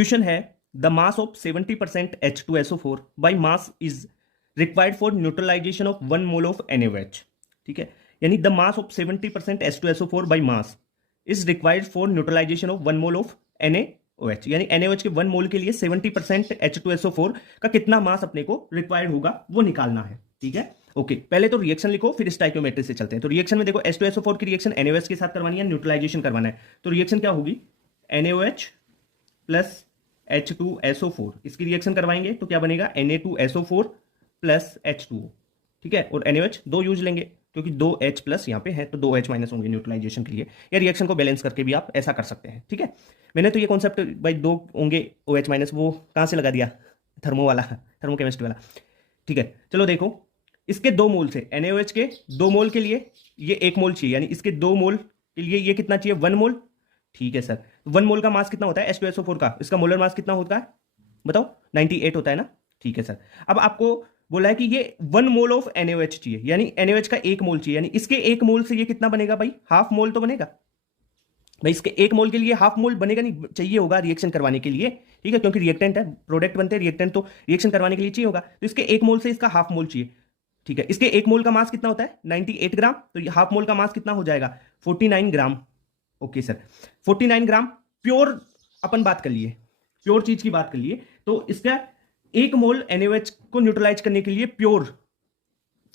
Question है the mass of 70% H2SO4 by mass is required for neutralisation of 1 mole of NaOH। ठीक है, यानी the mass of 70% H2SO4 by mass is required for neutralisation of 1 mole of NaOH, यानी NaOH के 1 मोल के लिए 70% H2SO4 का कितना मास अपने को रिक्वायर्ड होगा वो निकालना है। ठीक है, ओके पहले तो रिएक्शन लिखो फिर स्टाइकियोमेट्री से चलते हैं। तो रिएक्शन में देखो H2SO4 की रिएक्शन NaOH के साथ करवानी है, न्यूट्रलाइजेशन करवाना है। तो रिएक्शन क्या होगी, NaOH प्लस H2SO4, इसकी रिएक्शन करवाएंगे तो क्या बनेगा Na2SO4 प्लस H2O। ठीक है, और NaOH दो यूज लेंगे क्योंकि 2H प्लस यहाँ पे है तो 2H माइनस होंगे न्यूट्रलाइजेशन के लिए, या रिएक्शन को बैलेंस करके भी आप ऐसा कर सकते हैं। ठीक है, मैंने तो ये कॉन्सेप्ट भाई दो होंगे OH माइनस वो कहाँ से लगा दिया, थर्मो वाला, थर्मोकेमिस्ट्री वाला। ठीक है, चलो देखो इसके 2 मोल से NaOH के 2 मोल के लिए ये 1 मोल चाहिए, यानी इसके 2 मोल के लिए ये कितना चाहिए 1 मोल। ठीक है सर, 1 मोल का मास कितना होता है H2SO4 का, इसका मोलर मास कितना होता है बताओ, 98 होता है ना। ठीक है सर, अब आपको बोला है कि ये 1 मोल ऑफ NaOH चाहिए, यानी NaOH का 1 मोल चाहिए, यानी इसके 1 मोल से ये कितना बनेगा भाई, हाफ मोल तो बनेगा भाई। इसके 1 मोल के लिए हाफ मोल बनेगा नहीं, चाहिए होगा रिएक्शन करवाने के लिए। ठीक है, क्योंकि रिएक्टेंट है, प्रोडक्ट बनते हैं रिएक्टेंट, तो रिएक्शन करवाने के लिए चाहिए होगा, तो इसके 1 मोल से इसका हाफ मोल चाहिए। ठीक है, इसके 1 मोल का मास कितना होता है 98 ग्राम, तो ये हाफ मोल का मास कितना हो जाएगा 49 ग्राम। ओके सर, 49 ग्राम प्योर अपन बात कर लिए, प्योर चीज की बात कर लिए, तो इसका 1 मोल NaOH को न्यूट्रलाइज करने के लिए प्योर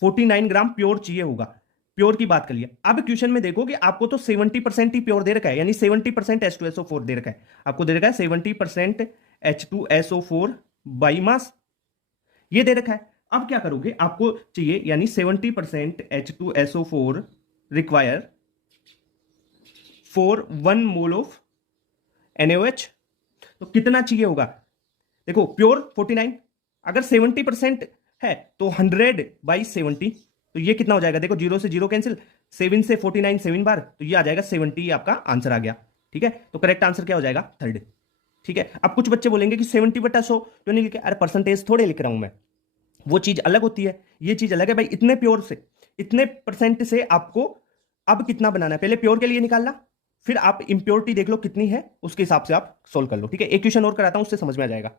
49 ग्राम प्योर चाहिए होगा, प्योर की बात कर लिया। अब क्वेश्चन में देखो कि आपको तो 70% ही प्योर दे रखा है, यानी 70% H2SO4 दे रखा है, आपको दे रखा है 70% H2SO4 बाई मास, ये दे रखा है। अब क्या करोगे, आपको चाहिए यानी 70% H2SO4 require for 1 mole of NaOH, तो कितना चाहिए होगा देखो, प्योर 49, अगर 70% है तो 100 बाई 70, तो ये कितना हो जाएगा देखो, 0 से 0 कैंसिल, 7 से 49 7 बार, तो ये आ जाएगा 70, आपका आंसर आ गया। ठीक है, तो करेक्ट आंसर क्या हो जाएगा 3rd। ठीक है, अब कुछ बच्चे बोलेंगे कि 70/100 क्यों नहीं लिखे, अरे परसेंटेज थोड़े लिख रहा हूं मैं, वो चीज अलग होती है, ये चीज अलग है भाई। इतने प्योर से, इतने परसेंट से आपको अब कितना बनाना है, पहले प्योर के लिए निकालना, फिर आप इंप्योरिटी देख लो कितनी है, उसके हिसाब से आप सोल्व कर लो। ठीक है, एक क्वेश्चन और कराता हूं, उससे समझ में आ जाएगा।